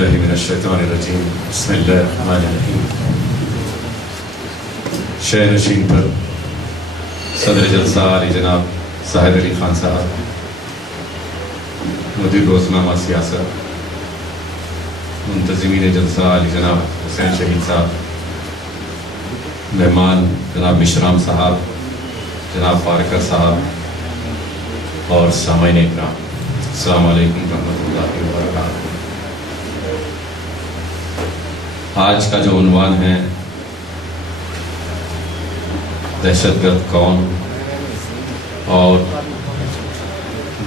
باللہ من الشیطان الرجیم بسم اللہ الرحمن الرحیم۔ شہ نشین پر صدر جلسہ علی جناب زاہد علی خان صاحب، مدیر روزنامہ سیاست، منتظمین جلسہ علی جناب حسین شہید صاحب، مہمان جناب مشرام صاحب، جناب پارکر صاحب اور سامعین اکرام، السلام علیکم ورحمۃ اللہ وبرکاتہ۔ آج کا جو عنوان ہے دہشت گرد کون اور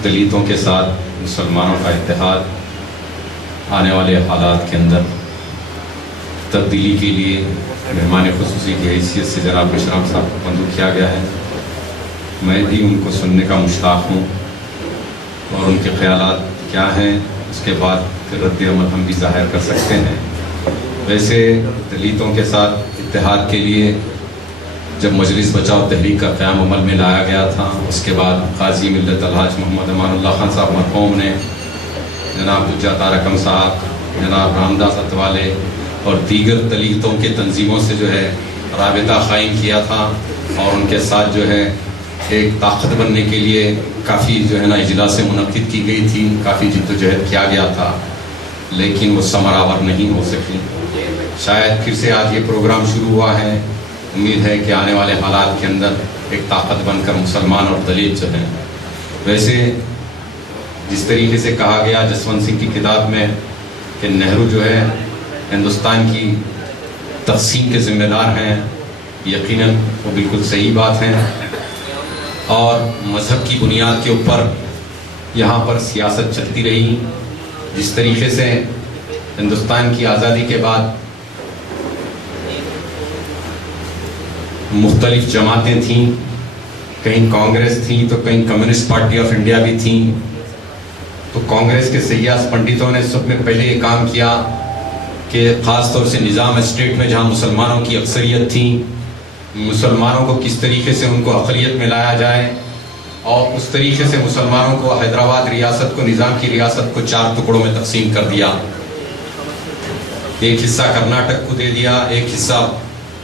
دلیتوں کے ساتھ مسلمانوں کا اتحاد، آنے والے حالات کے اندر تبدیلی کے لیے مہمان خصوصی کی حیثیت سے جناب مشرام صاحب کو مندوب کیا گیا ہے۔ میں بھی ان کو سننے کا مشتاق ہوں اور ان کے خیالات کیا ہیں اس کے بعد پھر رد عمل ہم بھی ظاہر کر سکتے ہیں۔ ویسے دلیتوں کے ساتھ اتحاد کے لیے جب مجلس بچاؤ تحریک کا قیام عمل میں لایا گیا تھا، اس کے بعد قاضی ملت الحاج محمد امان اللہ خان صاحب مرحوم نے جناب دجا تارکم صاحب، جناب رامداس اتوالے اور دیگر دلیتوں کے تنظیموں سے جو ہے رابطہ قائم کیا تھا اور ان کے ساتھ جو ہے ایک طاقت بننے کے لیے کافی جو ہے نا اجلاسیں منعقد کی گئی تھی، کافی جدوجہد کیا گیا تھا، لیکن وہ ثمر آور نہیں ہو سکی۔ شاید پھر سے آج یہ پروگرام شروع ہوا ہے، امید ہے کہ آنے والے حالات کے اندر ایک طاقت بن کر مسلمان اور دلت جو ہیں، ویسے جس طریقے سے کہا گیا جسونت سنگھ کی کتاب میں کہ نہرو جو ہے ہندوستان کی تقسیم کے ذمہ دار ہیں، یقیناً وہ بالکل صحیح بات ہے، اور مذہب کی بنیاد کے اوپر یہاں پر سیاست چلتی رہی۔ جس طریقے سے ہندوستان کی آزادی کے بعد مختلف جماعتیں تھیں، کہیں کانگریس تھیں تو کہیں کمیونسٹ پارٹی آف انڈیا بھی تھیں، تو کانگریس کے سیاسی پنڈتوں نے سب میں پہلے یہ کام کیا کہ خاص طور سے نظام اسٹیٹ میں جہاں مسلمانوں کی اکثریت تھی، مسلمانوں کو کس طریقے سے ان کو اقلیت میں لایا جائے، اور اس طریقے سے مسلمانوں کو حیدرآباد ریاست کو، نظام کی ریاست کو 4 ٹکڑوں میں تقسیم کر دیا۔ ایک حصہ کرناٹک کو دے دیا، ایک حصہ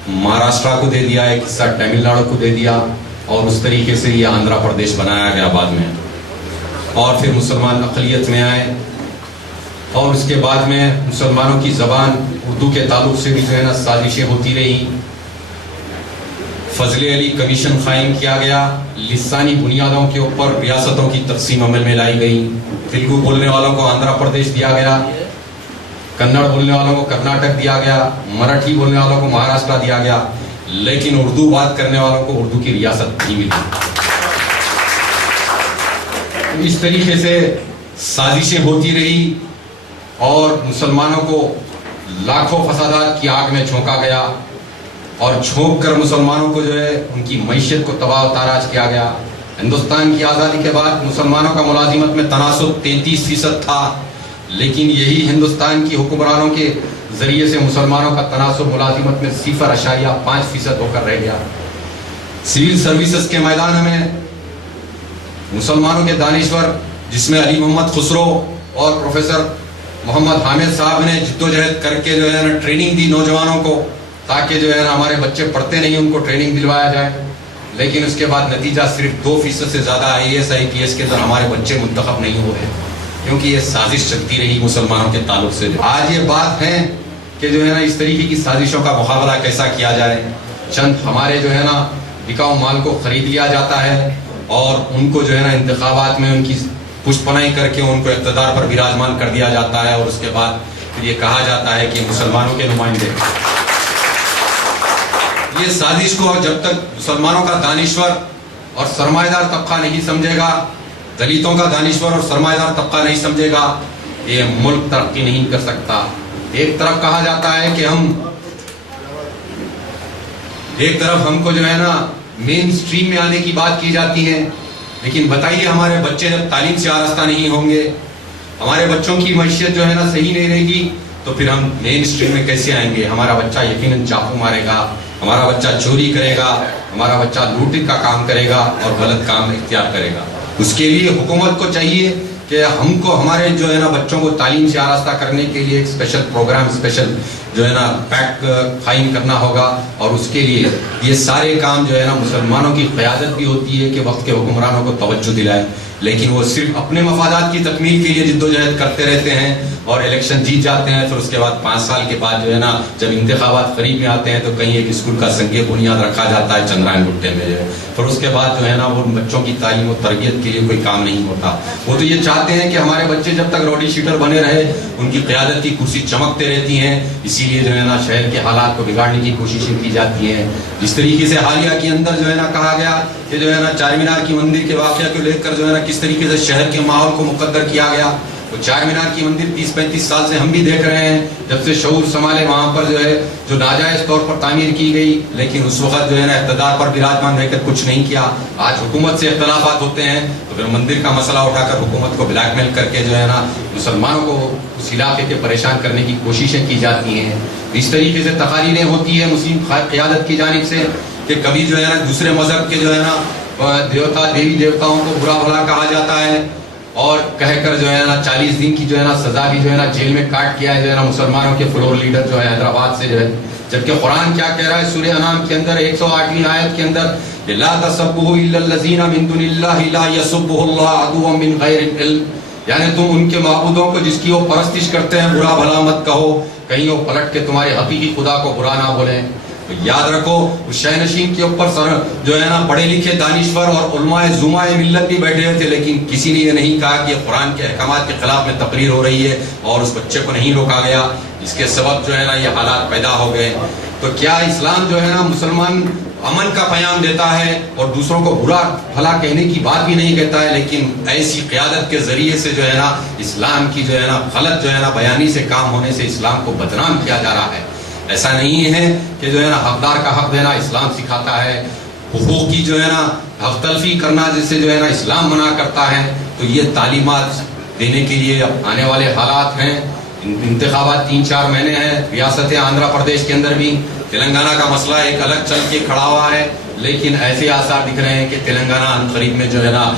مہاراشٹرا کو دے دیا، ایک حصہ تمل ناڈو کو دے دیا، اور اس طریقے سے یہ آندھرا پردیش بنایا گیا بعد میں، اور پھر مسلمان اقلیت میں آئے، اور اس کے بعد میں مسلمانوں کی زبان اردو کے تعلق سے بھی جو ہے نا سازشیں ہوتی رہی۔ فضل علی کمیشن قائم کیا گیا، لسانی بنیادوں کے اوپر ریاستوں کی تقسیم عمل میں لائی گئی۔ تیلگو بولنے والوں کو آندھرا پردیش دیا گیا، کنڑ بولنے والوں کو کرناٹک دیا گیا، مراٹھی بولنے والوں کو مہاراشٹرا دیا گیا، لیکن اردو بات کرنے والوں کو اردو کی ریاست نہیں ملی۔ اس طریقے سے سازشیں ہوتی رہی اور مسلمانوں کو لاکھوں فسادات کی آگ میں جھونکا گیا، اور جھونک کر مسلمانوں کو جو ہے ان کی معیشت کو تباہ و تاراج کیا گیا۔ ہندوستان کی آزادی کے بعد مسلمانوں کا ملازمت میں تناسب 33% تھا، لیکن یہی ہندوستان کی حکمرانوں کے ذریعے سے مسلمانوں کا تناسب ملازمت میں 0.5% ہو کر رہ گیا۔ سول سروسز کے میدان میں مسلمانوں کے دانشور، جس میں علی محمد خسرو اور پروفیسر محمد حامد صاحب نے جدوجہد کر کے جو ہے نا ٹریننگ دی نوجوانوں کو، تاکہ جو ہے نا ہمارے بچے پڑھتے نہیں ان کو ٹریننگ دلوایا جائے، لیکن اس کے بعد نتیجہ صرف 2% سے زیادہ IAS IPS کے اندر ہمارے بچے منتخب نہیں ہوئے، کیونکہ یہ سازش چلتی رہی مسلمانوں کے تعلق سے۔ آج یہ بات ہے کہ جو ہے نا اس طریقے کی سازشوں کا مقابلہ کیسا کیا جائے۔ چند ہمارے جو ہے نا بکاؤ مال کو خرید لیا جاتا ہے اور ان کو جو ہے نا انتخابات میں ان کی پشت پناہی کر کے ان کو اقتدار پر براجمان کر دیا جاتا ہے، اور اس کے بعد پھر یہ کہا جاتا ہے کہ مسلمانوں کے نمائندے۔ یہ سازش کو جب تک مسلمانوں کا دانشور اور سرمایہ دار طبقہ نہیں سمجھے گا، دلیتوں کا دانشور اور سرمایہ دار طبقہ نہیں سمجھے گا، یہ ملک ترقی نہیں کر سکتا۔ ایک طرف کہا جاتا ہے کہ ایک طرف ہم کو جو ہے نا مین سٹریم میں آنے کی بات کی جاتی ہے، لیکن بتائیے ہمارے بچے جب تعلیم سے آراستہ نہیں ہوں گے، ہمارے بچوں کی معیشت جو ہے نا صحیح نہیں رہے گی، تو پھر ہم مین سٹریم میں کیسے آئیں گے؟ ہمارا بچہ یقیناً چاقو مارے گا، ہمارا بچہ چوری کرے گا، ہمارا بچہ لوٹ کا کام کرے گا اور غلط کام اختیار کرے گا۔ اس کے لیے حکومت کو چاہیے کہ ہم کو ہمارے جو ہے نا بچوں کو تعلیم سے آراستہ کرنے کے لیے ایک اسپیشل پروگرام، اسپیشل جو ہے نا پیکٹ قائم کرنا ہوگا، اور اس کے لیے یہ سارے کام جو ہے نا مسلمانوں کی قیادت بھی ہوتی ہے کہ وقت کے حکمرانوں کو توجہ دلائے، لیکن وہ صرف اپنے مفادات کی تکمیل کے لیے جدوجہد کرتے رہتے ہیں اور الیکشن جیت جاتے ہیں، پھر اس کے بعد 5 سال کے بعد جو ہے نا جب انتخابات قریب میں آتے ہیں تو کہیں ایک اسکول کا سنگ بنیاد رکھا جاتا ہے چندرائن گٹے میں، پھر اس کے بعد جو ہے نا وہ بچوں کی تعلیم و تربیت کے لیے کوئی کام نہیں ہوتا۔ وہ تو یہ چاہتے ہیں کہ ہمارے بچے جب تک روڈی شیٹر بنے رہے، ان کی قیادت کی کرسی چمکتے رہتی ہیں، اسی لیے جو ہے نا شہر کے حالات کو بگاڑنے کی کوششیں کی جاتی ہیں۔ جس طریقے سے حالیہ کے اندر جو ہے نا کہا گیا کہ جو ہے نا چار مینار کی مندر کے واقعہ کو لے کر جو ہے نا کس طریقے سے شہر کے ماحول کو مقدر کیا گیا، وہ چار مینار کی مندر 30-35 سال سے ہم بھی دیکھ رہے ہیں جب سے شعور سنبھالے وہاں پر جو ہے جو ناجائز طور پر تعمیر کی گئی، لیکن اس وقت جو ہے نا اقتدار پر براجمان رہ کر کچھ نہیں کیا۔ آج حکومت سے اختلافات ہوتے ہیں تو پھر مندر کا مسئلہ اٹھا کر حکومت کو بلیک میل کر کے جو ہے نا مسلمانوں کو اس علاقے کے پریشان کرنے کی کوششیں کی جاتی ہیں۔ اس طریقے سے تقاریریں ہوتی ہے مسلم قیادت کی جانب سے کہ کبھی جو ہے نا دوسرے مذہب کے جو ہے نا دیوتا دیوی دیوتاؤں کو برا بھلا کہا جاتا ہے، اور کہہ کر جو ہے نا 40 دن کی جو ہے نا سزا بھی جو ہے نا جیل میں کاٹ کیا ہے جو ہے نا مسلمانوں کے فلور لیڈر جو ہے حیدرآباد سے جو ہے، جبکہ قرآن کیا کہہ رہا ہے سورہ انعام کے اندر 108ویں آیت کے اندر کہ لا تسبوا الا الذين من دون الله لا يسبوا الله عدوا من غیر علم، یعنی تم ان کے معبودوں کو جس کی وہ پرستش کرتے ہیں برا بھلا مت کہو، کہیں وہ پلٹ کے تمہارے حقیقی خدا کو برا نہ بولیں۔ یاد رکھو اس شہ نشین کے اوپر سر جو ہے نا پڑھے لکھے دانشور اور علماء زمائے ملت بھی بیٹھے ہوئے تھے، لیکن کسی نے یہ نہیں کہا کہ قرآن کے احکامات کے خلاف میں تقریر ہو رہی ہے اور اس بچے کو نہیں روکا گیا، جس کے سبب جو ہے نا یہ حالات پیدا ہو گئے۔ تو کیا اسلام جو ہے نا مسلمان امن کا پیام دیتا ہے اور دوسروں کو برا بھلا کہنے کی بات بھی نہیں کہتا ہے، لیکن ایسی قیادت کے ذریعے سے جو ہے نا اسلام کی جو ہے نا غلط جو ہے نا بیانی سے کام ہونے سے اسلام کو بدنام کیا جا رہا ہے۔ ایسا نہیں ہے کہ جو ہے نا حقدار کا حق دینا اسلام سکھاتا ہے، حقوق کی جو ہے نا حق تلفی کرنا جسے جو ہے نا اسلام منع کرتا ہے۔ تو یہ تعلیمات دینے کے لیے اب آنے والے حالات ہیں، انتخابات 3-4 مہینے ہیں، ریاست آندھرا پردیش کے اندر بھی تلنگانہ کا مسئلہ ایک الگ چل کے کھڑا ہوا ہے، لیکن ایسے آثار دکھ رہے ہیں کہ تلنگانہ عنقریب میں جو ہے نا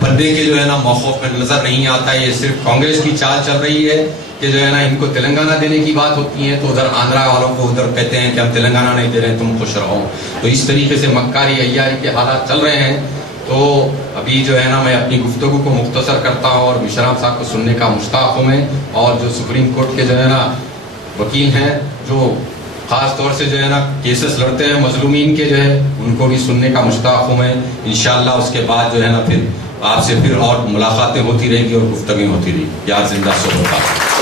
بننے کے جو ہے نا موقف میں نظر نہیں آتا ہے۔ یہ صرف کانگریس کی چال چل رہی ہے کہ جو ہے نا ان کو تلنگانہ دینے کی بات ہوتی ہے تو ادھر آندھرا والوں کو ادھر کہتے ہیں کہ ہم تلنگانہ نہیں دے رہے ہیں، تم خوش رہو۔ تو اس طریقے سے مکاری عیاری کے حالات چل رہے ہیں۔ تو ابھی جو ہے نا میں اپنی گفتگو کو مختصر کرتا ہوں اور مشرف صاحب کو سننے کا مشتاق ہوں میں، اور جو سپریم کورٹ کے جو ہے نا وکیل ہیں جو خاص طور سے جو ہے نا کیسز لڑتے ہیں مظلومین کے جو ہے ان کو بھی سننے کا مشتاق ہوں میں۔ انشاءاللہ اس کے بعد جو ہے نا پھر آپ سے پھر اور ملاقاتیں ہوتی رہیں گی اور گفتگویں ہوتی رہیں گی۔ یار زندہ صحبت۔